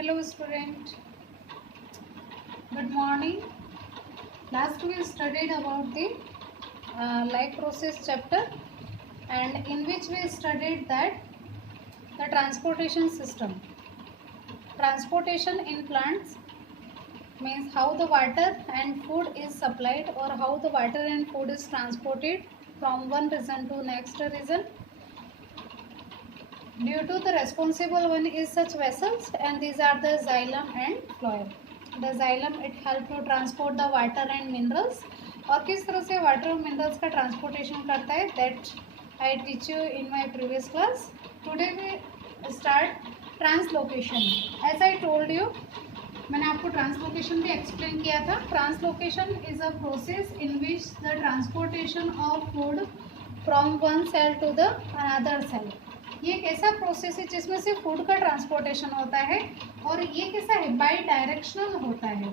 Hello student, good morning. Last we studied about the life process chapter, and in which we studied that the transportation system. Transportation in plants means how the water and food is supplied, or how the water and food is transported from one region to next region. Due to the responsible one is such vessels, and these are the xylem and phloem. The xylem it help to transport the water and minerals. और किस तरह से water और minerals का transportation करता है, that I teach you in my previous class. Today we start translocation. As I told you, मैंने आपको ट्रांसलोकेशन भी एक्सप्लेन किया था. Translocation is a process in which the transportation of food from one cell to the another cell. ये एक ऐसा process है जिसमें से फूड का ट्रांसपोर्टेशन होता है, और ये कैसा है, बाई डायरेक्शनल होता है.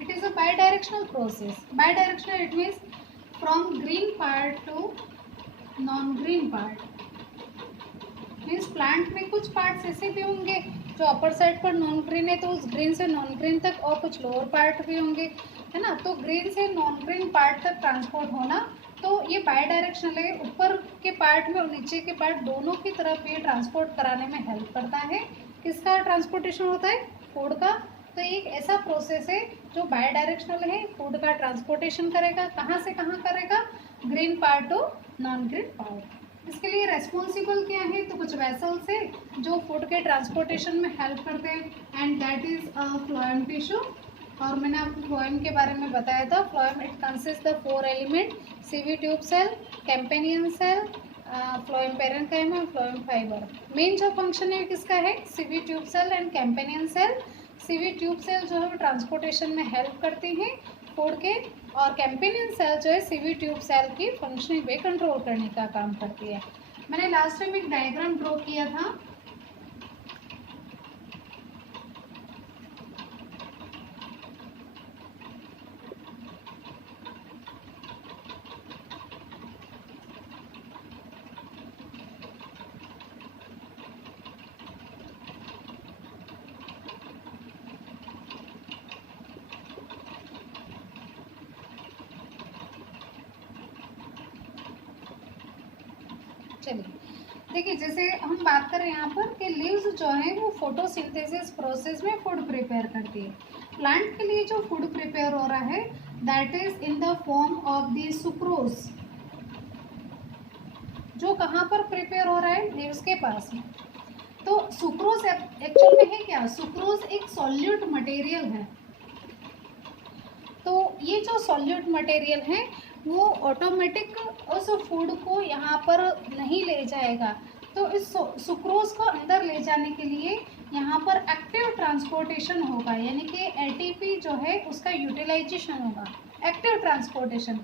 It is a by directional process. By directional it means from green part two non green part. Means plant में कुछ पार्ट्स ऐसे भी होंगे जो अपर साइड पर नॉन ग्रीन है, तो उस ग्रीन से नॉन ग्रीन तक, और कुछ लोअर पार्ट भी होंगे, है ना. तो ग्रीन से नॉन ग्रीन पार्ट तक ट्रांसपोर्ट होना, तो ये बाई डायरेक्शनल है. ऊपर के पार्ट में और नीचे के पार्ट दोनों की तरफ ये ट्रांसपोर्ट कराने में हेल्प करता है. किसका ट्रांसपोर्टेशन होता है, फूड का. तो एक ऐसा प्रोसेस है जो बाई डायरेक्शनल है, फूड का ट्रांसपोर्टेशन करेगा. कहाँ से कहाँ करेगा, green part two non green part. इसके लिए रेस्पॉन्सिबल क्या है, तो कुछ वेसल्स है जो फूड के ट्रांसपोर्टेशन में हेल्प करते हैं, and that is phloem tissue. और मैंने आपको फ्लोएम के बारे में बताया था. Phloem it consist the 4 element: sieve tube cell, companion cell, phloem parenchyma और फ्लोएम फाइबर. मेन जो फंक्शन है किसका है, sieve tube cell and companion cell. Sieve tube cell जो है वो ट्रांसपोर्टेशन में हेल्प करती हैं फूड के, और कैम्पेनियन सेल जो है सीवी ट्यूब सेल की फंक्शनिंग पे कंट्रोल करने का काम करती है. मैंने लास्ट टाइम एक डायग्राम ड्रॉ किया था. चलिए देखिए, जैसे हम बात कर रहे हैं यहाँ पर कि लीव्स जो है वो फोटोसिंथेसिस प्रोसेस में फूड प्रिपेयर करती है. प्लांट के लिए जो फूड प्रिपेयर हो रहा है that is in the form of the sucrose. जो कहाँ पर प्रिपेयर हो रहा है, लीव्स के पास में. तो सुक्रोज एक्चुअल में है क्या, सुक्रोज एक सॉल्यूट मटेरियल है. तो ये जो सॉल्यूट मटेरियल है वो ऑटोमेटिक उस फूड को यहाँ पर नहीं ले जाएगा. तो इस सुक्रोज को अंदर ले जाने के लिए यहाँ पर एक्टिव ट्रांसपोर्टेशन होगा, यानी कि एटीपी जो है उसका यूटिलाइजेशन होगा. Active transportation.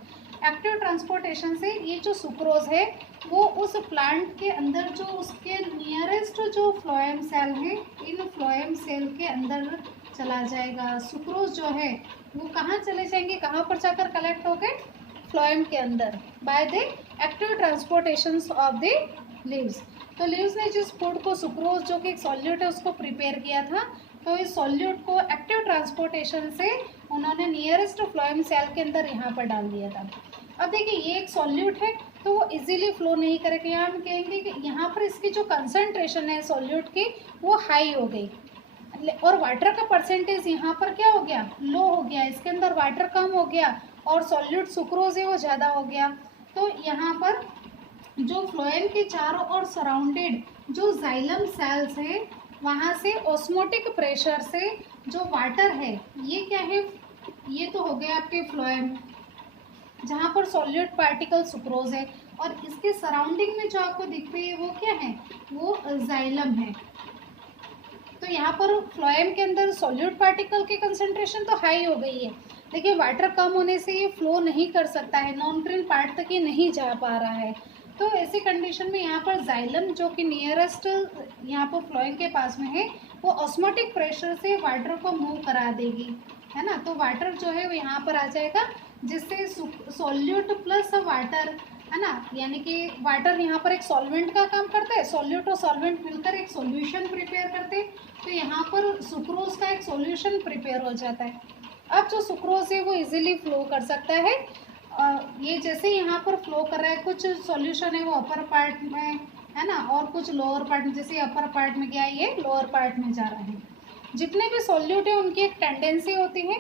एक्टिव ट्रांसपोर्टेशन से ये जो सुक्रोज है वो उस प्लांट के अंदर, जो उसके नियरेस्ट जो फ्लोएम सेल है, इन फ्लोएम सेल के अंदर चला जाएगा. सुक्रोज जो है वो कहाँ चले जाएंगे, कहाँ पर जाकर कलेक्ट हो गए, फ्लोएम के अंदर, by the active transportation of the leaves. तो लीव्स ने जिस फूड को, सुक्रोज जो कि एक सॉल्यूट है, उसको प्रिपेयर किया था, तो इस सॉल्यूट को एक्टिव ट्रांसपोर्टेशन से उन्होंने नियरेस्ट फ्लोएम सेल के अंदर यहाँ पर डाल दिया था. अब देखिए ये एक सॉल्यूट है तो वो इजीली फ्लो नहीं करेगा. यहाँ हम कहेंगे कि यहाँ पर इसकी जो कंसंट्रेशन है सॉल्यूट की वो हाई हो गई, और वाटर का परसेंटेज यहाँ पर क्या हो गया, लो हो गया. इसके अंदर वाटर कम हो गया और सॉल्यूट सुक्रोज है वो ज़्यादा हो गया. तो यहाँ पर जो फ्लोएम के चारों ओर सराउंडेड जो जाइलम सेल्स है, वहाँ से ऑस्मोटिक प्रेशर से जो वाटर है, ये क्या है, ये तो हो गया आपके फ्लोएम जहाँ पर सॉल्यूट पार्टिकल सुक्रोज है, और इसके सराउंडिंग में जो आपको दिख रही है वो क्या है, वो जाइलम है. तो यहाँ पर फ्लोएम के अंदर सॉल्यूट पार्टिकल की कंसंट्रेशन तो हाई हो गई है. देखिए वाटर कम होने से ये फ्लो नहीं कर सकता है, नॉन ग्रीन पार्ट तक ये नहीं जा पा रहा है. तो ऐसी कंडीशन में यहाँ पर जाइलम जो कि नियरेस्ट यहाँ पर फ्लोएम के पास में है, वो ऑस्मोटिक प्रेशर से वाटर को मूव करा देगी, है ना. तो वाटर जो है वो यहाँ पर आ जाएगा, जिससे सॉल्यूट प्लस वाटर है ना, यानी कि वाटर यहाँ पर एक सॉल्वेंट का काम करता है, सॉल्यूट और सॉल्वेंट मिलकर एक सॉल्यूशन प्रिपेयर करते हैं, तो यहाँ पर सुक्रोज का एक सॉल्यूशन प्रिपेयर हो जाता है। अब जो सुक्रोज है वो इजीली फ्लो कर सकता है। ये जैसे यहाँ पर फ्लो कर रहा है, कुछ सॉल्यूशन है वो अपर पार्ट में है ना, और कुछ लोअर पार्ट में, जैसे अपर पार्ट में गया ये लोअर पार्ट में जा रहा है। जितने भी सॉल्यूट है उनकी एक टेंडेंसी होती है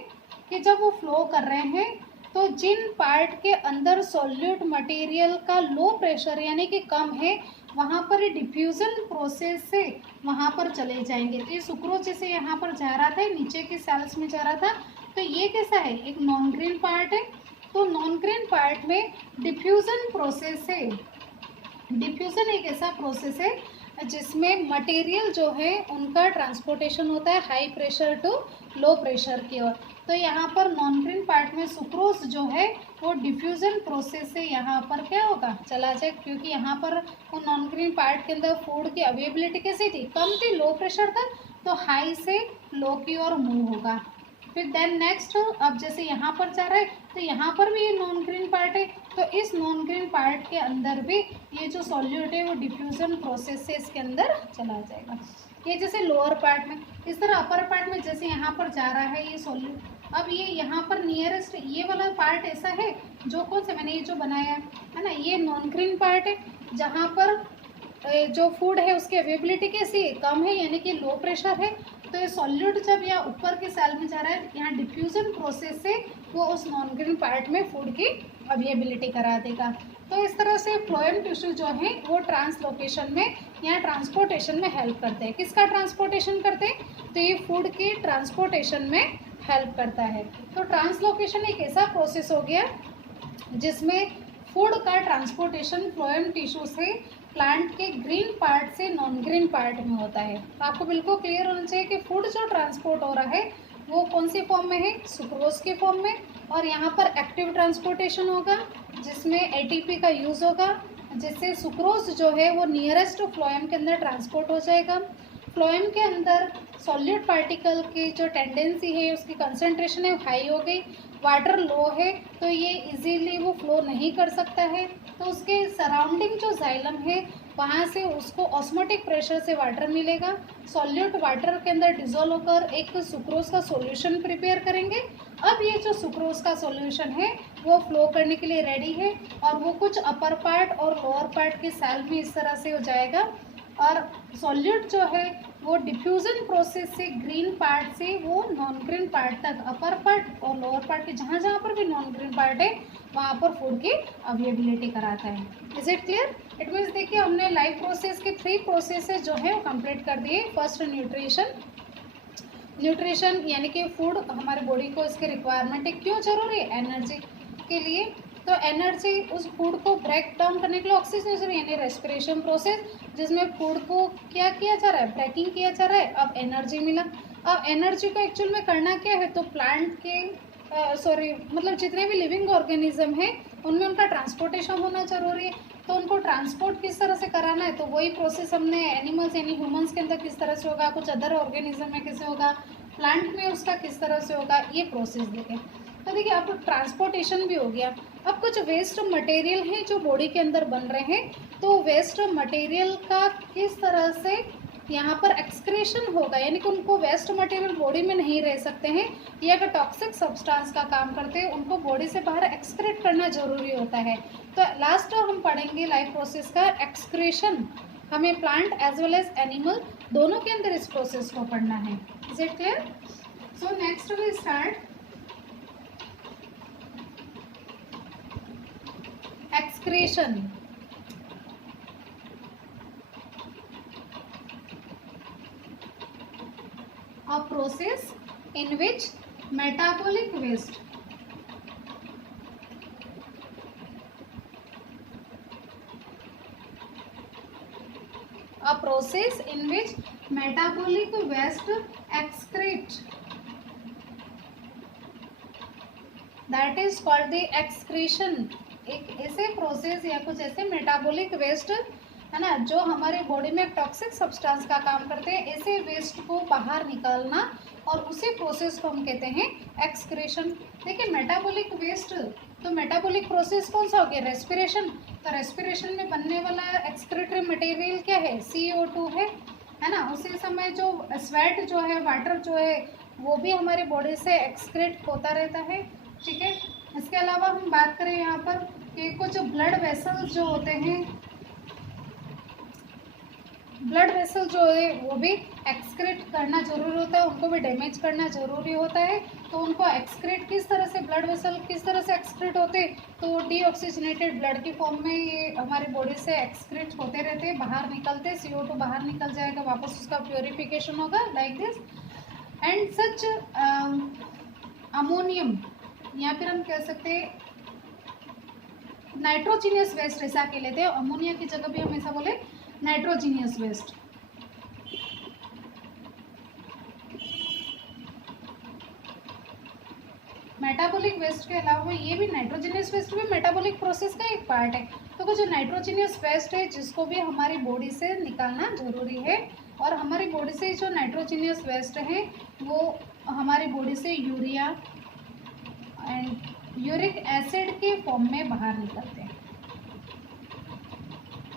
कि जब वो फ्लो कर रहे हैं तो जिन पार्ट के अंदर सॉल्यूट मटेरियल का लो प्रेशर यानी कि कम है, वहाँ पर डिफ्यूज़न प्रोसेस से वहाँ पर चले जाएंगे। तो ये सुक्रोज जैसे यहाँ पर जा रहा था, नीचे के सेल्स में जा रहा था, तो ये कैसा है, एक नॉन ग्रीन पार्ट है। तो नॉन ग्रीन पार्ट में डिफ्यूज़न प्रोसेस है। डिफ्यूज़न एक ऐसा प्रोसेस है जिसमें मटेरियल जो है उनका ट्रांसपोर्टेशन होता है high pressure to low pressure की ओर। तो यहाँ पर नॉन ग्रीन पार्ट में सुक्रोज जो है वो डिफ्यूज़न प्रोसेस से यहाँ पर क्या होगा, चला जाए, क्योंकि यहाँ पर वो नॉन ग्रीन पार्ट के अंदर फूड की अवेलेबिलिटी कैसी थी, कम थी, लो प्रेशर था, तो हाई से लो की ओर मूव होगा। फिर देन नेक्स्ट, अब जैसे यहाँ पर जा रहा है तो यहाँ पर भी ये नॉन ग्रीन पार्ट है, तो इस नॉन ग्रीन पार्ट के अंदर भी ये जो सॉल्यूट है वो डिफ्यूज़न प्रोसेस से इसके अंदर चला जाएगा। ये जैसे लोअर पार्ट में, इस तरह अपर पार्ट में जैसे यहाँ पर जा रहा है ये सॉल्यूट, अब ये यहाँ पर नियरेस्ट ये वाला पार्ट ऐसा है जो कौन सा मैंने ये जो बनाया है ना, ये नॉन ग्रीन पार्ट है, जहाँ पर जो फूड है उसकी अवेलेबिलिटी कैसी है, कम है, यानी कि लो प्रेशर है। तो ये सॉल्यूट जब यहाँ ऊपर के सेल में जा रहा है, यहाँ डिफ्यूज़न प्रोसेस से वो उस नॉन ग्रीन पार्ट में फूड की अवेलेबिलिटी करा देगा। तो इस तरह से फ्लोएम टिश्यू जो है वो ट्रांसलोकेशन में या ट्रांसपोर्टेशन में हेल्प करते हैं। किसका ट्रांसपोर्टेशन करते हैं, तो ये फूड के ट्रांसपोर्टेशन में हेल्प करता है। तो ट्रांसलोकेशन एक ऐसा प्रोसेस हो गया जिसमें फूड का ट्रांसपोर्टेशन फ्लोएम टिश्यू से प्लांट के ग्रीन पार्ट से नॉन ग्रीन पार्ट में होता है। तो आपको बिल्कुल क्लियर होना चाहिए कि फूड जो ट्रांसपोर्ट हो रहा है वो कौन सी फॉर्म में है, सुक्रोज के फॉर्म में, और यहाँ पर एक्टिव ट्रांसपोर्टेशन होगा जिसमें एटीपी का यूज़ होगा, जिससे सुक्रोज जो है वो नियरेस्ट फ्लोएम के अंदर ट्रांसपोर्ट हो जाएगा। फ्लोएम के अंदर सॉल्यूट पार्टिकल की जो टेंडेंसी है, उसकी कंसंट्रेशन है हाई हो गई, वाटर लो है, तो ये इजीली वो फ्लो नहीं कर सकता है। तो उसके सराउंडिंग जो जाइलम है वहाँ से उसको ऑस्मोटिक प्रेशर से वाटर मिलेगा, सॉल्यूट वाटर के अंदर डिजोल्व होकर एक सुक्रोज का सॉल्यूशन प्रिपेयर करेंगे। अब ये जो सुक्रोज का सॉल्यूशन है वो फ्लो करने के लिए रेडी है, और वो कुछ अपर पार्ट और लोअर पार्ट के सेल में इस तरह से हो जाएगा, और सॉल्यूट जो है वो डिफ्यूज़न प्रोसेस से ग्रीन पार्ट से वो नॉन ग्रीन पार्ट तक, अपर पार्ट और लोअर पार्ट के जहाँ जहाँ पर भी नॉन ग्रीन पार्ट है वहाँ पर फूड की अवेलेबिलिटी कराता है। Is it clear? It means देखिए हमने लाइफ प्रोसेस के 3 प्रोसेसेस जो है वो कंप्लीट कर दिए। फर्स्ट न्यूट्रिशन यानी कि फूड हमारे बॉडी को इसके रिक्वायरमेंट है, क्यों जरूरी है, एनर्जी के लिए। तो एनर्जी उस फूड को ब्रेक डाउन करने के लिए ऑक्सीजनेशन यानी रेस्पिरेशन प्रोसेस, जिसमें फूड को क्या किया जा रहा है, ब्रेकिंग किया जा रहा है, अब एनर्जी मिला। अब एनर्जी को एक्चुअल में करना क्या है, तो प्लांट के मतलब जितने भी लिविंग ऑर्गेनिज्म है उनमें उनका ट्रांसपोर्टेशन होना जरूरी है। तो उनको ट्रांसपोर्ट किस तरह से कराना है, तो वही प्रोसेस हमने एनिमल्स यानी ह्यूमंस के अंदर किस तरह से होगा, कुछ अदर ऑर्गेनिज्म में कैसे होगा, प्लांट में उसका किस तरह से होगा, ये प्रोसेस देखें। तो देखिए अब ट्रांसपोर्टेशन भी हो गया। अब कुछ वेस्ट मटेरियल हैं जो बॉडी के अंदर बन रहे हैं, तो वेस्ट मटेरियल का किस तरह से यहाँ पर एक्सक्रीशन होगा, यानी कि उनको वेस्ट मटेरियल बॉडी में नहीं रह सकते हैं, ये अगर टॉक्सिक सब्सटेंस का काम करते हैं उनको बॉडी से बाहर एक्सक्रीट करना जरूरी होता है। तो लास्ट हम पढ़ेंगे लाइफ प्रोसेस का एक्सक्रीशन, हमें plant as well as animal दोनों के अंदर इस प्रोसेस को पढ़ना है। Is it clear? So next we start excretion. A process in which metabolic waste excrete, that is called the excretion। एक ऐसे प्रोसेस या कुछ ऐसे मेटाबॉलिक वेस्ट है ना जो हमारे बॉडी में टॉक्सिक सब्सटेंस का काम करते हैं, ऐसे वेस्ट को बाहर निकालना, और उसी प्रोसेस को हम कहते हैं एक्सक्रीशन। देखिए मेटाबॉलिक वेस्ट, तो मेटाबॉलिक प्रोसेस कौन सा हो गया, रेस्पिरेशन। तो रेस्पिरेशन में बनने वाला एक्सक्रीटरी मटेरियल क्या है, CO2 है ना। उसी समय जो स्वेट जो है, वाटर जो है, वो भी हमारी बॉडी से एक्सक्रीट होता रहता है, ठीक है। इसके अलावा हम बात करें यहाँ पर कि कुछ ब्लड वेसल्स जो होते हैं, ब्लड वेसल जो है वो भी एक्सक्रीट करना जरूरी होता है, उनको भी डैमेज करना जरूरी होता है। तो उनको एक्सक्रीट किस तरह से, ब्लड वेसल किस तरह से एक्सक्रीट होते हैं, तो डीऑक्सीजनेटेड ब्लड की फॉर्म में ये हमारी बॉडी से एक्सक्रीट होते रहते हैं, बाहर निकलते हैं। CO2 बाहर निकल जाएगा, वापस उसका प्योरिफिकेशन होगा, like this. And such ammonium, या फिर हम कह सकते हैं नाइट्रोजीनियस वेस्ट, ऐसा कह लेते हैं। अमोनिया की जगह भी हम ऐसा बोले नाइट्रोजीनियस वेस्ट। मेटाबॉलिक वेस्ट के अलावा ये भी, नाइट्रोजीनियस वेस्ट भी मेटाबॉलिक प्रोसेस का एक पार्ट है। तो कुछ जो नाइट्रोजीनियस वेस्ट है जिसको भी हमारी बॉडी से निकालना जरूरी है, और हमारी बॉडी से जो नाइट्रोजीनियस वेस्ट है वो हमारी बॉडी से यूरिया एंड यूरिक एसिड के फॉर्म में बाहर निकलते हैं,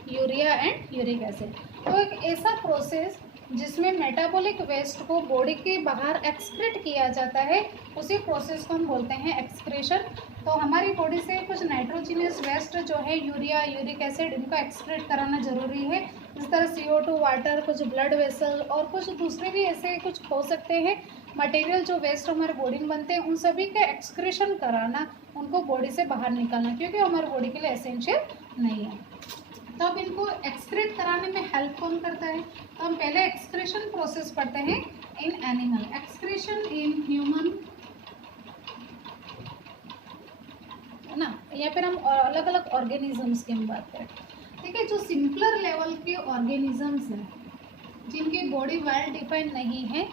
यूरिया एंड यूरिक एसिड। तो एक ऐसा प्रोसेस जिसमें मेटाबॉलिक वेस्ट को बॉडी के बाहर एक्सक्रीट किया जाता है, उसी प्रोसेस को हम बोलते हैं एक्सक्रीशन। तो हमारी बॉडी से कुछ नाइट्रोजीनियस वेस्ट जो है, यूरिया, यूरिक एसिड, इनको एक्सक्रीट कराना जरूरी है। इस तरह CO2, वाटर, कुछ ब्लड वेसल और कुछ दूसरे भी ऐसे कुछ हो सकते हैं मटेरियल जो वेस्ट हमारे बॉडी में बनते हैं, उन सभी का एक्सक्रीशन कराना, उनको बॉडी से बाहर निकालना, क्योंकि हमारे बॉडी के लिए एसेंशियल नहीं है। तो अब इनको एक्सक्रीट कराने में हेल्प कौन करता है, तो हम पहले एक्सक्रीशन प्रोसेस पढ़ते हैं in animal, excretion in human, है ना, या फिर हम अलग अलग ऑर्गेनिजम्स की हम बात करें, ठीक है। जो सिंपलर लेवल के ऑर्गेनिजम्स हैं जिनकी बॉडी वेल डिफाइंड नहीं है,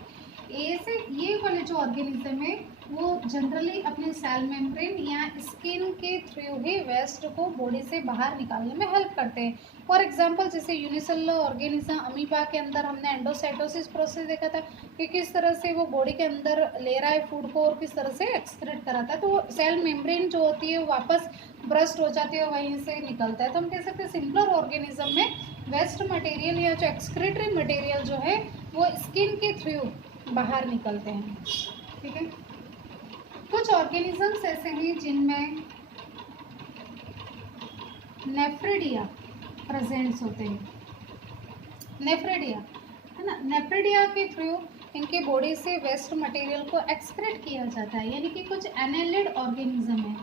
ऐसे ये वाले जो ऑर्गेनिज्म है वो जनरली अपने सेल मेम्ब्रेन या स्किन के थ्रू ही वेस्ट को बॉडी से बाहर निकालने में हेल्प करते हैं। फॉर एग्जांपल जैसे यूनिसेलुलर ऑर्गेनिज्म अमीबा के अंदर हमने एंडोसाइटोसिस प्रोसेस देखा था कि किस तरह से वो बॉडी के अंदर ले रहा है फूड को और किस तरह से एक्सक्रीट कराता है। तो वो सेल मेम्ब्रेन जो होती है वो वापस ब्रस्ट हो जाती है, वहीं से निकलता है। तो हम कह सकते हैं सिंपलर ऑर्गेनिज्म में वेस्ट मटेरियल या जो एक्सक्रीटरी मटेरियल जो है वो स्किन के थ्रू बाहर निकलते हैं, ठीक है। कुछ ऑर्गेनिजम्स ऐसे हैं जिनमें नेफ्रिडिया प्रेजेंट्स होते हैं, नेफ्रिडिया, है ना। नेफ्रिडिया के थ्रू इनके बॉडी से वेस्ट मटेरियल को एक्सक्रीट किया जाता है, यानी कि कुछ एनेलिड ऑर्गेनिज्म है,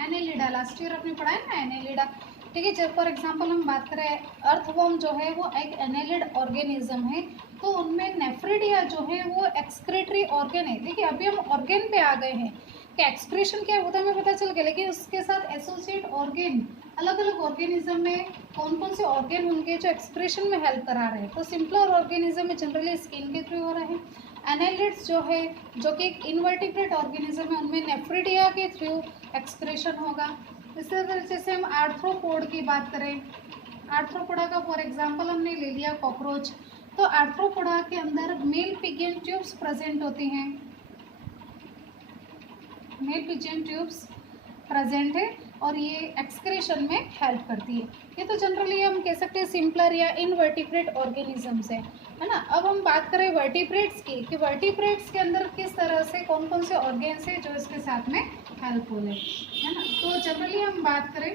एनेलिडा, लास्ट ईयर आपने पढ़ा है ना एनेलिडा, ठीक है। जब फॉर एग्जांपल हम बात करें अर्थवर्म जो है वो एक एनेलिड ऑर्गेनिज्म है, तो उनमें नेफ्रिडिया जो है वो एक्सक्रीटरी ऑर्गेन है। देखिए अभी हम ऑर्गेन पे आ गए हैं कि एक्सक्रीशन क्या होता है हमें पता चल गया, लेकिन उसके साथ एसोसिएट ऑर्गेन, अलग अलग ऑर्गेनिज्म में कौन कौन से ऑर्गेन उनके जो एक्सक्रीशन में हेल्प करा रहे हैं। तो सिंपलर ऑर्गेनिज्म में जनरली स्किन के थ्रू हो रहा है। एनेलिड्स जो है जो कि एक इनवर्टिब्रेट ऑर्गेनिज्म है, उनमें नेफ्रिडिया के थ्रू एक्सक्रीशन होगा। इसी तरह से हम आर्थ्रोपोड की बात करें, आर्थ्रोपोडा का फॉर एग्जांपल हमने ले लिया कॉकरोच, तो आर्थ्रोपोडा के अंदर मेल पिजियन ट्यूब्स प्रेजेंट होती हैं, मेल पिजियन ट्यूब्स प्रेजेंट है और ये एक्सक्रीशन में हेल्प करती है। ये तो जनरली हम कह सकते हैं सिंपलर या इनवर्टिब्रेट ऑर्गेनिजम्स है ना। अब हम बात करें वर्टिब्रेट्स की कि वर्टिब्रेट्स के अंदर किस तरह से कौन कौन से ऑर्गेन्स है जो इसके साथ में हेल्पफुल है ना। तो जनरली हम बात करें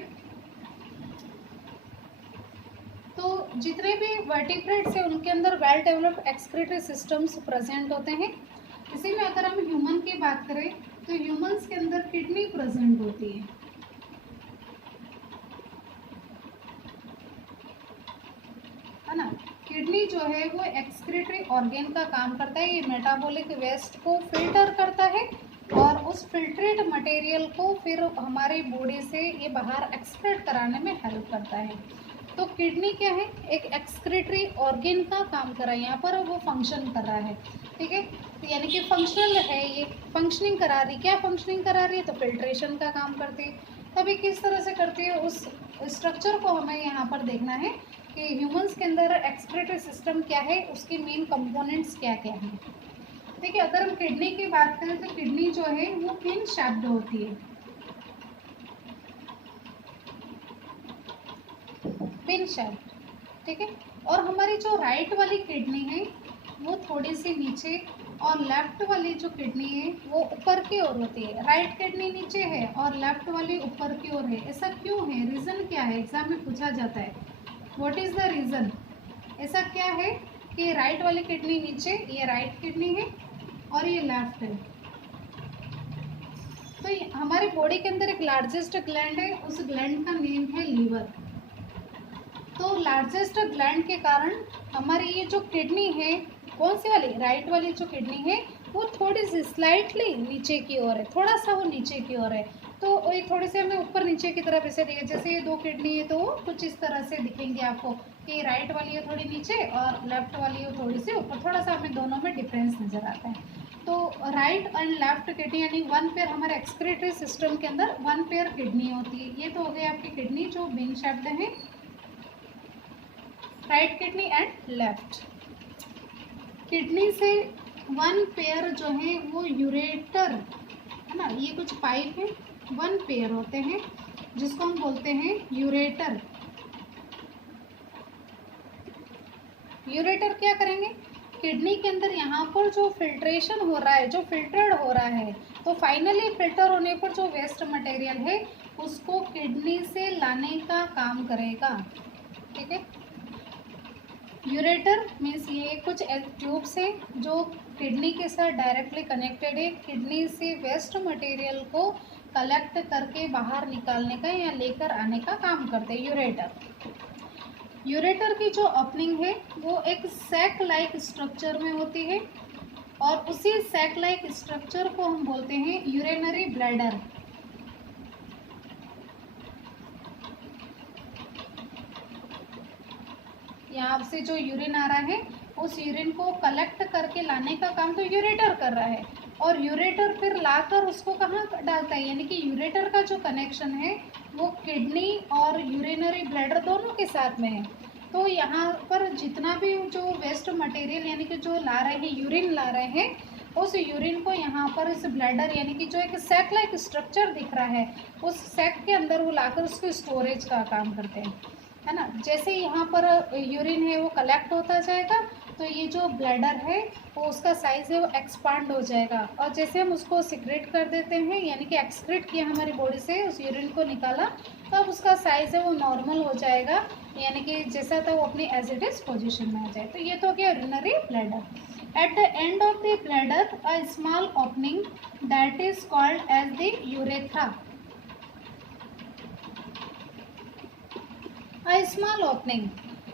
तो जितने भी वर्टिब्रेट्स हैं उनके अंदर well developed excretory systems present होते हैं। इसी में अगर हम ह्यूमन की बात करें तो ह्यूमंस के अंदर किडनी प्रेजेंट होती है ना। किडनी जो है वो एक्सक्रीटरी ऑर्गेन का काम करता है, ये मेटाबॉलिक वेस्ट को फिल्टर करता है और उस फिल्ट्रेट मटेरियल को फिर हमारी बॉडी से ये बाहर एक्सक्रीट कराने में हेल्प करता है। तो किडनी क्या है, एक एक्सक्रीटरी ऑर्गेन का काम कर रहा है, यहाँ पर वो फंक्शन कर रहा है, ठीक है। तो यानी कि फंक्शनल है, ये फंक्शनिंग करा रही, क्या फंक्शनिंग करा रही है, तो फिल्ट्रेशन का काम करती है। तभी किस तरह से करती है उस स्ट्रक्चर को हमें यहाँ पर देखना है कि ह्यूमंस के अंदर एक्सक्रीटरी सिस्टम क्या है, उसके मेन कंपोनेंट्स क्या क्या हैं। देखिए अगर हम किडनी की बात करें तो किडनी जो है वो पिन शेप्ड होती है पिन शेफ्ट, ठीक है। और हमारी जो राइट वाली किडनी है वो थोड़ी सी नीचे, और लेफ्ट वाली जो किडनी है वो ऊपर की ओर होती है। राइट किडनी नीचे है और लेफ्ट वाली ऊपर की ओर है। ऐसा क्यों है? रीज़न क्या है? एग्जाम में पूछा जाता है, व्हाट इज़ द रीज़न। ऐसा क्या है कि राइट वाली किडनी नीचे, ये राइट किडनी है और ये लेफ्ट है। तो हमारे बॉडी के अंदर एक लार्जेस्ट ग्लैंड है, उस ग्लैंड का नेम है लीवर। तो लार्जेस्ट ग्लैंड के कारण हमारी ये जो किडनी है, कौन सी वाली? राइट वाली जो किडनी है वो थोड़ी सी स्लाइटली नीचे की ओर है, थोड़ा सा वो नीचे की ओर है। तो ये थोड़ी सी हमें ऊपर नीचे की तरफ ऐसे दिखे, जैसे ये दो किडनी है तो वो कुछ इस तरह से दिखेंगे आपको कि राइट वाली है थोड़ी नीचे और लेफ्ट वाली है थोड़ी सी ऊपर। थोड़ा सा हमें दोनों में डिफरेंस नज़र आता है। तो राइट एंड लेफ्ट किडनी यानी वन पेयर हमारे एक्सक्रीटरी सिस्टम के अंदर वन पेयर किडनी होती है। ये तो हो गई आपकी किडनी जो बिन शेप्ड है, right kidney and left kidney से वन पेयर जो है वो यूरेटर है ना, ये कुछ पाइप है, वन पेयर होते हैं जिसको हम बोलते हैं यूरेटर। यूरेटर क्या करेंगे? किडनी के अंदर यहाँ पर जो फिल्ट्रेशन हो रहा है, जो फिल्टर्ड हो रहा है, तो फाइनली फिल्टर होने पर जो वेस्ट मटेरियल है उसको किडनी से लाने का काम करेगा, ठीक है। यूरेटर मीन्स ये कुछ ट्यूब्स हैं जो किडनी के साथ डायरेक्टली कनेक्टेड है। किडनी से वेस्ट मटेरियल को कलेक्ट करके बाहर निकालने का या लेकर आने का काम करते हैं यूरेटर। यूरेटर की जो ओपनिंग है वो एक सैक लाइक स्ट्रक्चर में होती है और उसी सैक लाइक स्ट्रक्चर को हम बोलते हैं यूरिनरी ब्लैडर। यहाँ से जो यूरिन आ रहा है उस यूरिन को कलेक्ट करके लाने का काम तो यूरेटर कर रहा है, और यूरेटर फिर लाकर उसको कहाँ डालता है, यानी कि यूरेटर का जो कनेक्शन है वो किडनी और यूरिनरी ब्लैडर दोनों के साथ में है। तो यहाँ पर जितना भी जो वेस्ट मटेरियल यानी कि जो ला रहे हैं, यूरिन ला रहे हैं, उस यूरिन को यहाँ पर इस ब्लैडर यानी कि जो एक सैक लाइक स्ट्रक्चर दिख रहा है उस सैक के अंदर वो लाकर उसको स्टोरेज का काम करते हैं, है ना। जैसे यहाँ पर यूरिन है वो कलेक्ट होता जाएगा तो ये जो ब्लैडर है वो उसका साइज़ है वो एक्सपांड हो जाएगा, और जैसे हम उसको सिक्रेट कर देते हैं यानी कि एक्सक्रीट किया हमारी बॉडी से, उस यूरिन को निकाला, तो अब उसका साइज़ है वो नॉर्मल हो जाएगा, यानी कि जैसा था वो अपनी एज इट इज़ पोजिशन में आ जाए। तो ये तो हो गया urinary bladder. At the end of the bladder a small opening that is called as the urethra. Small opening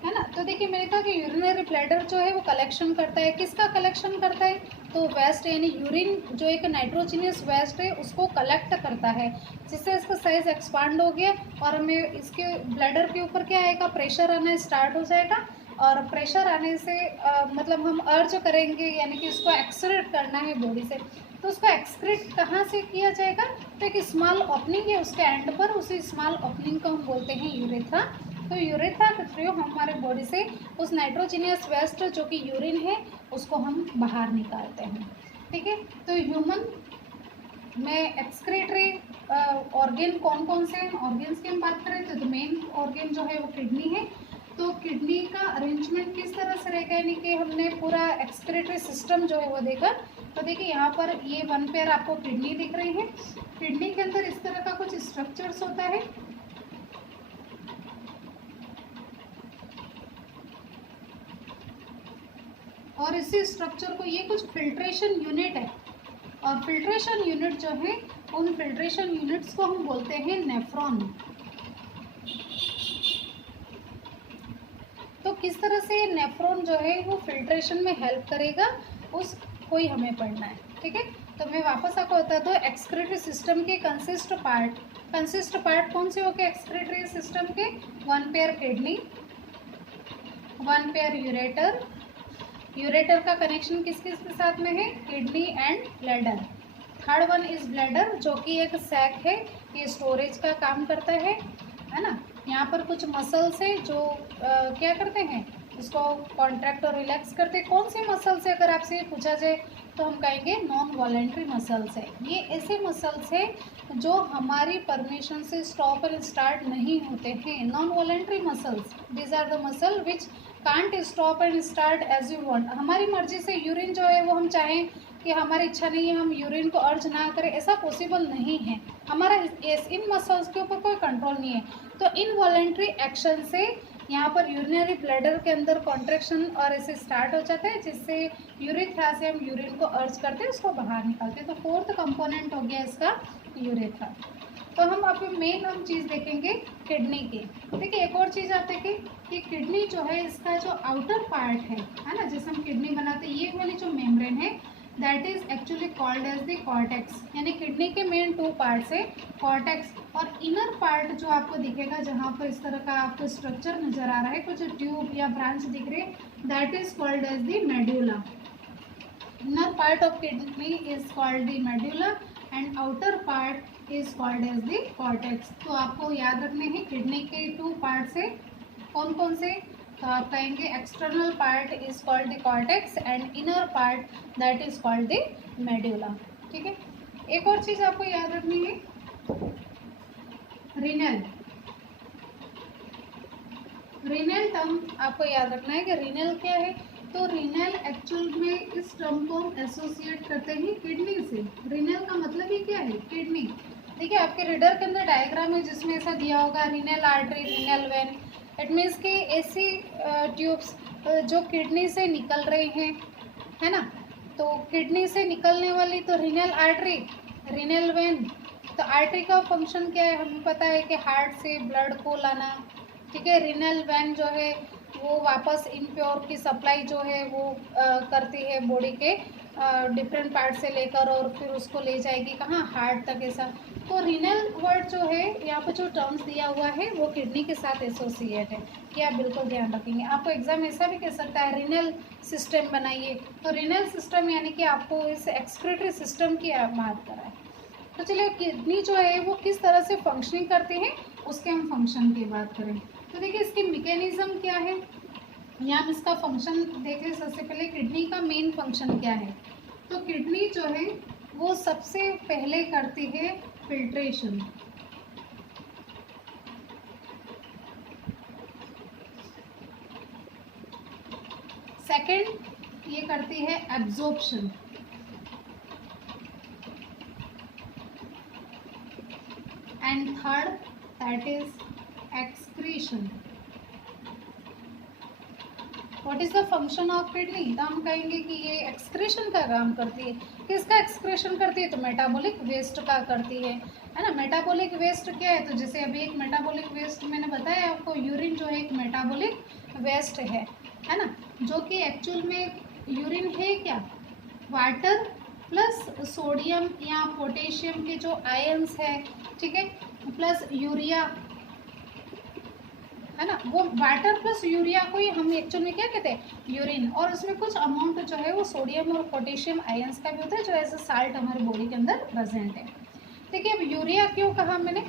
है ना। तो देखिए मैंने कहा कि यूरिनरी ब्लैडर जो है वो कलेक्शन करता है, किसका कलेक्शन करता है? तो वेस्ट यानी यूरिन जो एक नाइट्रोजिनियस वेस्ट है उसको कलेक्ट करता है, जिससे इसका साइज एक्सपांड हो गया और हमें इसके ब्लैडर के ऊपर क्या आएगा? प्रेशर आना स्टार्ट हो जाएगा, और प्रेशर आने से मतलब हम अर्ज करेंगे यानी कि उसको एक्सक्रीट करना है बॉडी से, तो उसको एक्सक्रीट कहाँ से किया जाएगा? तो एक स्मॉल ओपनिंग है उसके एंड पर, उसी स्मॉल ओपनिंग को हम बोलते हैं यूरेथ्रा। तो यूरेथ्रा के थ्रू हमारे बॉडी से उस नाइट्रोजिनियस वेस्ट जो कि यूरिन है उसको हम बाहर निकालते हैं, ठीक है। तो ह्यूमन में एक्सक्रीटरी ऑर्गेन कौन कौन से ऑर्गेन्स की हम बात करें तो मेन ऑर्गेन जो है वो किडनी है। तो किडनी का अरेंजमेंट किस तरह से रहेगा, यानी कि हमने पूरा एक्सक्रीटरी सिस्टम जो है वो देखा। तो देखिए यहाँ पर ये वन पेयर आपको किडनी दिख रही है, किडनी के अंदर इस तरह का कुछ स्ट्रक्चर्स होता है, और इसी स्ट्रक्चर को ये कुछ फिल्ट्रेशन यूनिट है, और फिल्ट्रेशन यूनिट जो है उन फिल्ट्रेशन यूनिट्स को हम बोलते हैं नेफ्रॉन। तो किस तरह से नेफ्रॉन जो है वो फिल्ट्रेशन में हेल्प करेगा उसको ही हमें पढ़ना है, ठीक है। तो मैं वापस आपको बता दूँ एक्सक्रीटरी सिस्टम के कंसिस्ट पार्ट कौन से हो गए एक्सक्रीटरी सिस्टम के? One pair kidney, one pair ureter, ureter का कनेक्शन किस किस के साथ में है? Kidney and bladder. Third one is bladder जो कि एक सैक है, ये स्टोरेज का काम करता है ना। यहाँ पर कुछ मसल्स है जो क्या करते हैं? इसको कॉन्ट्रैक्ट और रिलैक्स करते हैं। कौन से मसल से अगर आपसे ये पूछा जाए तो हम कहेंगे नॉन वॉलेंट्री मसल्स है। ये ऐसे मसल्स है जो हमारी परमिशन से स्टॉप एंड स्टार्ट नहीं होते हैं। Non voluntary muscles, these are the muscle which can't stop and start as you want. हमारी मर्जी से यूरिन जो है वो हम चाहें कि हमारी इच्छा नहीं है हम यूरिन को अर्ज ना करें, ऐसा पॉसिबल नहीं है। हमारा इन मसल्स के ऊपर कोई कंट्रोल नहीं है। तो इनवॉलेंट्री एक्शन से यहाँ पर यूरिनरी ब्लैडर के अंदर कॉन्ट्रैक्शन और ऐसे स्टार्ट हो जाता है, जिससे यूरेथ्रा से हम यूरिन को अर्ज करते हैं, उसको बाहर निकालते हैं। तो फोर्थ कंपोनेंट हो गया इसका यूरेथ्रा। तो हम अब मेन हम चीज़ देखेंगे किडनी की। देखिए एक और चीज़ आप देखें कि किडनी जो है इसका जो आउटर पार्ट है ना, जैसे हम किडनी बनाते हैं, ये वाली जो मेम्ब्रेन है that is actually called as the cortex. यानी किडनी के मेन 2 पार्ट्स है, कॉर्टेक्स और इनर पार्ट जो आपको दिखेगा जहाँ पर इस तरह का आपको स्ट्रक्चर नजर आ रहा है, कुछ ट्यूब या ब्रांच दिख रहे, that is called as the medulla. Inner part of kidney is called the medulla and outer part is called as the cortex. तो आपको याद रखने हैं किडनी के 2 पार्ट से कौन कौन से, तो आप कहेंगे external part is called the cortex and inner part that is called the medulla. ठीक है, एक और चीज़ आपको याद रखनी है, रीनल। रीनल टर्म आपको याद रखना है कि रीनल क्या है। तो रीनल एक्चुअल में इस टर्म को एसोसिएट करते हैं किडनी से। रीनल का मतलब ही क्या है, किडनी। देखिए आपके रीडर के अंदर डायग्राम है जिसमें ऐसा दिया होगा renal artery, renal vein. It means कि ऐसी ट्यूब्स जो किडनी से निकल रही हैं, है ना। तो किडनी से निकलने वाली तो रीनल आर्टरी, रीनल वेन। तो आर्टरी का फंक्शन क्या है, हमें पता है कि हार्ट से ब्लड को लाना। ठीक है, रीनल वेन जो है वो वापस इम्प्योर की सप्लाई जो है वो करती है बॉडी के डिफरेंट पार्ट से लेकर, और फिर उसको ले जाएगी कहाँ, हार्ट तक, ऐसा। तो रीनल वर्ड जो है यहाँ पर जो टर्म्स दिया हुआ है वो किडनी के साथ एसोसिएट है, ये आप बिल्कुल ध्यान रखेंगे। आपको एग्जाम ऐसा भी कह सकता है रीनल सिस्टम बनाइए, तो रीनल सिस्टम यानी कि आपको इस एक्सक्रीटरी सिस्टम की बात कराए। तो चलिए किडनी जो है वो किस तरह से फंक्शनिंग करती है उसके हम फंक्शन की बात करें। तो देखिए इसकी मैकेनिज्म क्या है, यहाँ हम इसका फंक्शन देख लें। सबसे पहले किडनी का मेन फंक्शन क्या है। तो किडनी जो है वो सबसे पहले करती है फिल्ट्रेशन। सेकंड ये करती है absorption. And third that is excretion. What is the function of kidney, तो हम कहेंगे कि ये एक्सक्रीशन का काम करती है। किसका एक्सक्रीशन करती है, तो मेटाबॉलिक वेस्ट का करती है ना। मेटाबॉलिक वेस्ट क्या है, तो जैसे अभी एक मेटाबॉलिक वेस्ट मैंने बताया आपको, यूरिन जो है एक मेटाबॉलिक वेस्ट है ना, जो कि एक्चुअल में यूरिन है क्या, वाटर प्लस सोडियम या पोटेशियम के जो आयंस है, ठीक है, प्लस यूरिया, है ना। वो वाटर प्लस यूरिया को ही हम एक्चुअल में क्या कहते हैं, यूरिन। और उसमें कुछ अमाउंट जो है वो सोडियम और पोटेशियम आयंस का भी होता है, जो एज अ साल्ट हमारे बॉडी के अंदर प्रेजेंट है। देखिए अब यूरिया क्यों कहा मैंने,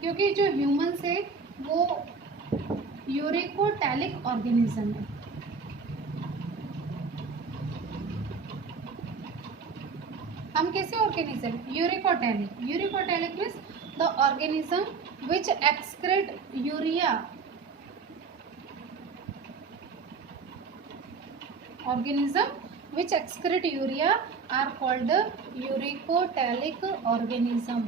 क्योंकि जो ह्यूमन्स है वो यूरिकोटैलिक ऑर्गेनिज्म है। हम कैसे organism, uricotelic. Uricotelic means the organism which excrete urea, organism which excrete urea are called uricotelic organism,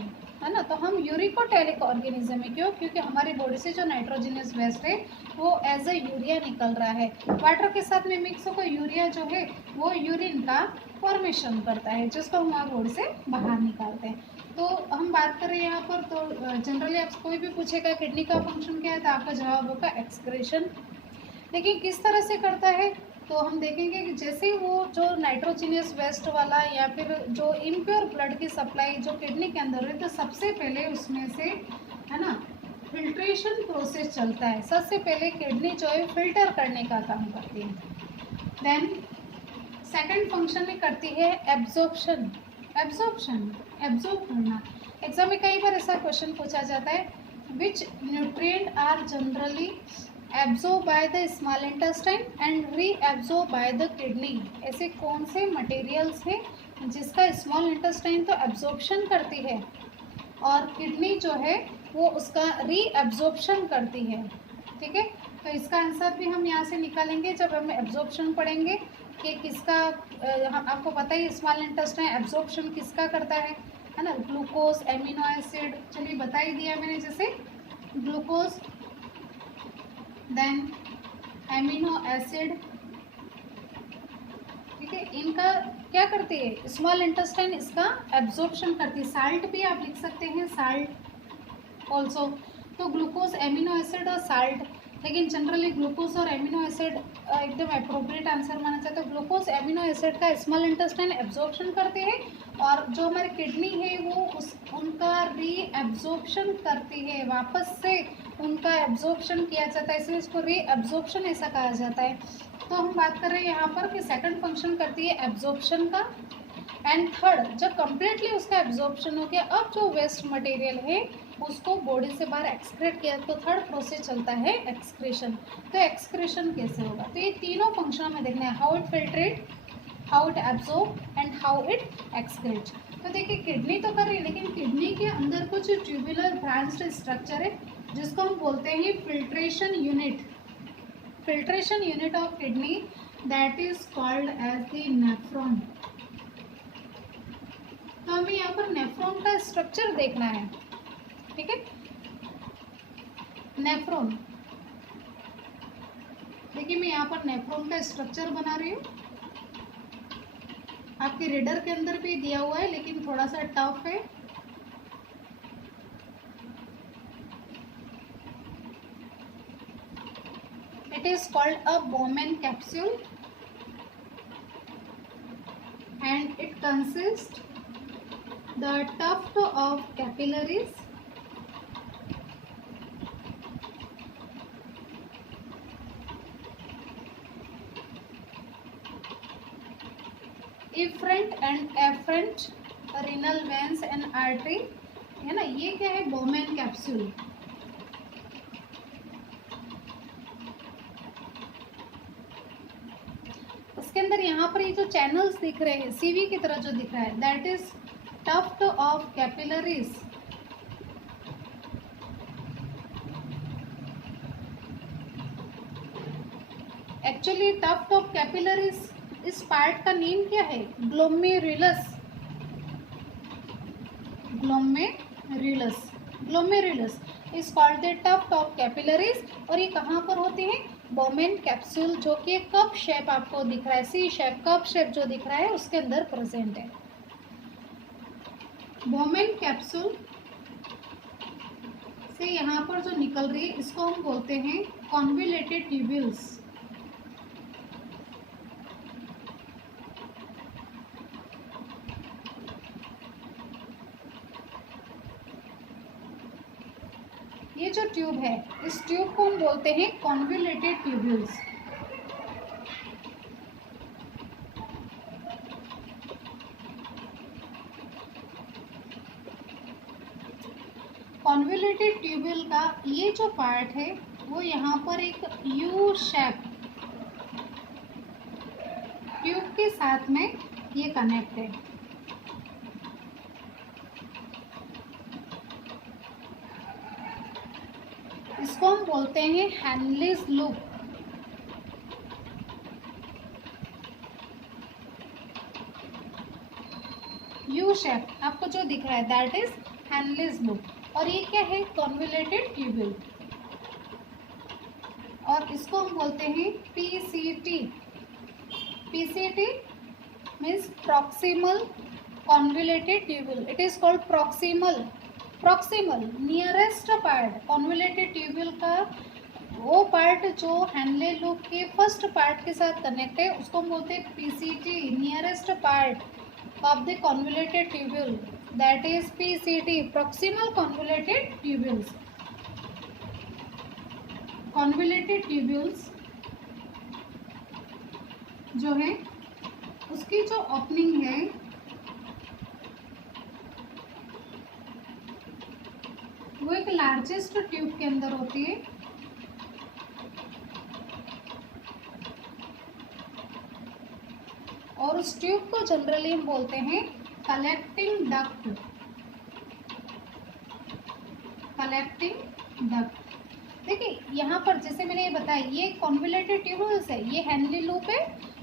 है ना। तो हम यूरिकोटैलिक ऑर्गेनिज्म है, क्यों, क्योंकि हमारी बॉडी से जो नाइट्रोजनस वेस्ट है वो एज अ यूरिया निकल रहा है, वाटर के साथ में मिक्स होकर यूरिया जो है वो यूरिन का फॉर्मेशन करता है, जिसको हम हमारी बॉडी से बाहर निकालते हैं। तो हम बात करें यहाँ पर, तो जनरली आप कोई भी पूछेगा किडनी का फंक्शन क्या है, तो आपका जवाब होगा एक्सक्रीशन। लेकिन किस तरह से करता है, तो हम देखेंगे कि जैसे वो जो नाइट्रोजिनियस वेस्ट वाला या फिर जो इम्प्योर ब्लड की सप्लाई जो किडनी के अंदर है, तो सबसे पहले उसमें से, है ना, फिल्ट्रेशन प्रोसेस चलता है। सबसे पहले किडनी जो है फिल्टर करने का काम करती है। देन सेकंड फंक्शन में करती है एब्जॉर्प्शन। एब्जॉर्ब करना। एग्जाम में कई बार ऐसा क्वेश्चन पूछा जाता है, which nutrient are generally absorb by the small intestine and reabsorb by the kidney. ऐसे कौन से मटेरियल्स हैं जिसका स्मॉल इंटेस्टाइन तो एब्जॉर्प्शन करती है और किडनी जो है वो उसका रीएब्जॉर्प्शन करती है। ठीक है, तो इसका आंसर भी हम यहाँ से निकालेंगे जब हम एब्जॉर्प्शन पढ़ेंगे कि किसका आपको पता ही स्मॉल इंटेस्टाइन एब्जॉर्प्शन किसका करता है ना, ग्लूकोज, एमिनो एसिड। चलिए बता ही दिया मैंने, जैसे ग्लूकोज, देन एमिनो एसिड। ठीक है, इनका क्या करती है स्मॉल इंटेस्टाइन, इसका एब्जॉर्प्शन करती है। साल्ट भी आप लिख सकते हैं, साल्ट ऑल्सो। तो ग्लूकोज, एमिनो एसिड और साल्ट, लेकिन जनरली ग्लूकोज और एमिनो एसिड एकदम अप्रोप्रिएट आंसर माना जाता है। तो ग्लूकोज, एमिनो एसिड का स्मॉल इंटेस्टाइन एब्जॉर्प्शन करते हैं और जो हमारी किडनी है वो उनका रीएब्जॉर्प्शन करती है, वापस से उनका एब्जॉर्प्शन किया जाता है, इसलिए इसको रीएब्जॉर्प्शन ऐसा कहा जाता है। तो हम बात कर रहे हैं यहाँ पर कि सेकंड फंक्शन करती है एब्जॉर्प्शन का। एंड थर्ड, जब कम्प्लीटली उसका एब्जॉर्प्शन हो गया, अब जो वेस्ट मटेरियल है उसको बॉडी से बाहर एक्सक्रेट किया, तो थर्ड प्रोसेस चलता है एक्सक्रीशन। तो एक्सक्रीशन कैसे होगा, तो ये तीनों फंक्शन में देखना है, how it filtrate, how it absorb and how it excrete. तो देखिए किडनी तो कर रही है, लेकिन किडनी के अंदर कुछ ट्यूबुलर ब्रांच्ड स्ट्रक्चर है जिसको हम बोलते हैं filtration unit. Filtration unit of kidney that is called as the nephron. तो हमें यहाँ पर नेफ्रॉन का स्ट्रक्चर देखना है। ठीक है, नेफ्रॉन, देखिए मैं यहाँ पर नेफ्रॉन का स्ट्रक्चर बना रही हूँ, आपके रीडर के अंदर भी दिया हुआ है लेकिन थोड़ा सा टफ है। It is called a Bowman capsule and it consist the tuft of capillaries efferent and afferent renal veins and artery, है ना। ये क्या है, बोमेन कैप्सूल। उसके अंदर यहाँ पर ये जो चैनल्स दिख रहे हैं, सीवी की तरह जो दिख रहा है, that is tuft of capillaries। Actually tuft of capillaries इस पार्ट का नेम क्या है, glomerulus. Glomerulus, glomerulus is called the tuft of capillaries। और ये कहाँ पर होते हैं, बोमेन कैप्सूल, जो कि कप शेप आपको दिख रहा है, सी शेप, कप शेप जो दिख रहा है उसके अंदर प्रेजेंट है। बोमेन कैप्सूल से यहाँ पर जो निकल रही है इसको हम बोलते हैं कॉन्वोल्यूटेड ट्यूब्यूल्स। ये जो ट्यूब है, इस ट्यूब को हम बोलते हैं कॉन्वोल्यूटेड ट्यूब्यूल्स। कॉन्वोल्यूटेड ट्यूब्यूल का ये जो पार्ट है वो यहाँ पर एक यू शेप ट्यूब के साथ में ये कनेक्ट है। इसको हम बोलते हैं हैनलेस लूप। यू शेप आपको जो दिख रहा है दैट इज हैनलेस लूप। और ये क्या है, कॉन्वोल्यूटेड ट्यूब्यूल, और इसको हम बोलते हैं PCT. PCT means proximal convoluted tubule. It is called proximal, proximal nearest part. Convoluted tubule का वो पार्ट जो हैनले लूप के फर्स्ट पार्ट के साथ कनेक्ट है उसको हम बोलते हैं PCT, nearest part of the convoluted tubule, that is PCT, proximal convoluted tubules। convoluted tubules जो है उसकी जो ओपनिंग है वो एक लार्जेस्ट ट्यूब के अंदर होती है और उस ट्यूब को जनरली हम बोलते हैं कलेक्टिंग डक्ट। Collecting duct. देखिए यहाँ पर जैसे मैंने ये बताया, ये कॉन्वोल्यूटेड ट्यूब्यूल्स है, ये हेनली लूप है,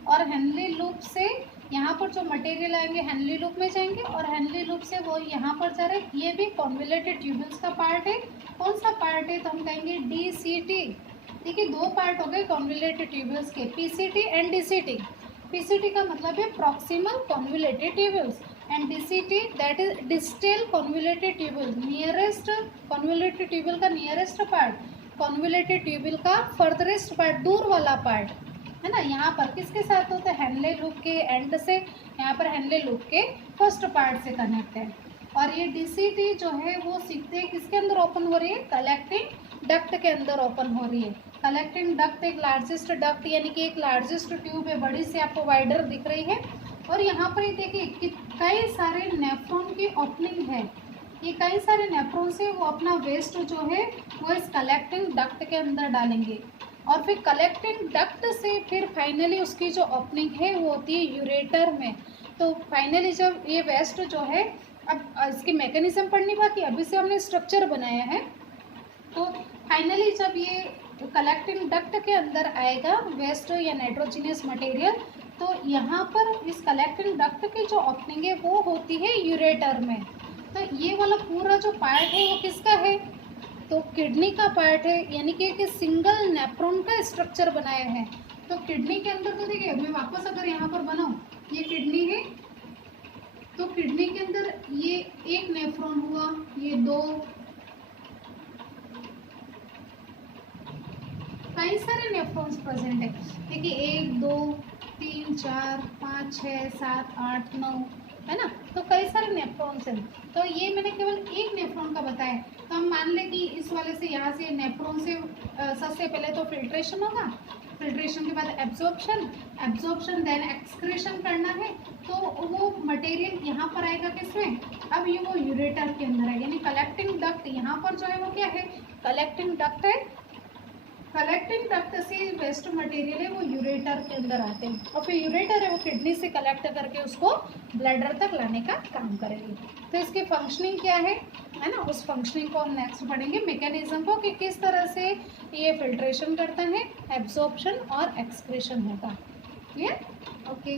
और हेनली लूप से यहाँ पर जो मटेरियल आएंगे हेनली लूप में जाएंगे, और हेनली लूप से वो यहाँ पर जा रहे हैं। ये भी कॉन्वोल्यूटेड ट्यूब्यूल्स का पार्ट है। कौन सा पार्ट है? तो हम कहेंगे DCT। देखिए दो पार्ट हो गए कॉन्वोल्यूटेड ट्यूब्यूल्स के, PCT एंड DCT। PCT का मतलब है proximal convoluted tubules, and DCT that is distal convoluted tubule, nearest convoluted tubule का नियरेस्ट पार्ट, कॉन्वोल्यूटेड ट्यूब्यूल का फर्दरेस्ट पार्ट, दूर वाला पार्ट है ना। यहाँ पर किसके साथ होता है? हेनले लूप के एंड से, यहाँ पर हेनले लूप के फर्स्ट पार्ट से कनेक्ट है। और ये DCT जो है वो सीखते किसके अंदर ओपन हो रही है? कलेक्टिंग डक्ट के अंदर ओपन हो रही है। कलेक्टिंग डक्ट एक लार्जेस्ट डक्ट यानी कि एक लार्जेस्ट ट्यूब है, बड़ी सी आपको वाइडर दिख रही है। और यहाँ पर ये देखिए कि कई सारे नेफ्रॉन की ओपनिंग है। ये कई सारे नेफ्रॉन से वो अपना वेस्ट जो है वो इस कलेक्टिंग डक्ट के अंदर डालेंगे, और फिर कलेक्टिंग डक्ट से फिर फाइनली उसकी जो ओपनिंग है वो होती है यूरेटर में। तो फाइनली जब ये वेस्ट जो है, अब इसकी मैकेनिज्म पढ़नी बाकी, अभी से हमने स्ट्रक्चर बनाया है। तो फाइनली जब ये कलेक्टिंग डक्ट के अंदर आएगा वेस्ट या नाइट्रोजिनियस मटेरियल, तो यहाँ पर इस कलेक्टिंग डक्ट की जो ओपनिंग है वो होती है यूरेटर में। तो ये वाला पूरा जो पार्ट है वो किसका है? तो किडनी का पार्ट है, यानी कि एक सिंगल नेफ्रॉन का स्ट्रक्चर बनाया है। तो किडनी के अंदर तो देखिए, मैं वापस अगर यहाँ पर बनाऊँ, ये किडनी है, तो किडनी के अंदर ये एक नेफ्रॉन हुआ, ये दो, कई सारे नेफ्रॉन्स प्रेजेंट है। देखिए 1 2 3 4 5 6 7 8 9 है ना। तो कई सारे नेफ्रॉन्स हैं। तो ये मैंने केवल एक नेफ्रॉन का बताया। तो हम मान लें कि इस वाले से यहाँ से नेफ्रॉन से सबसे पहले तो फिल्ट्रेशन होगा, फिल्ट्रेशन के बाद एब्जॉर्प्शन, एब्जॉर्प्शन देन एक्सक्रीशन करना है। तो वो मटेरियल यहाँ पर आएगा किसमें? अब ये वो यूरेटर के अंदर है, यानी कलेक्टिंग डक्ट यहाँ पर जो है वो क्या है? कलेक्टिंग डक्ट है। कलेक्टिंग डक्ट से वेस्ट मटेरियल है वो यूरेटर के अंदर आते हैं, और फिर यूरेटर है वो किडनी से कलेक्ट करके उसको ब्लैडर तक लाने का काम करेगी। तो इसकी फंक्शनिंग क्या है ना, उस फंक्शनिंग को हम नेक्स्ट पढ़ेंगे, मैकेनिज्म को, कि किस तरह से ये फिल्ट्रेशन करता है, एब्जॉर्प्शन और एक्सक्रीशन होगा। क्लियर? ओके।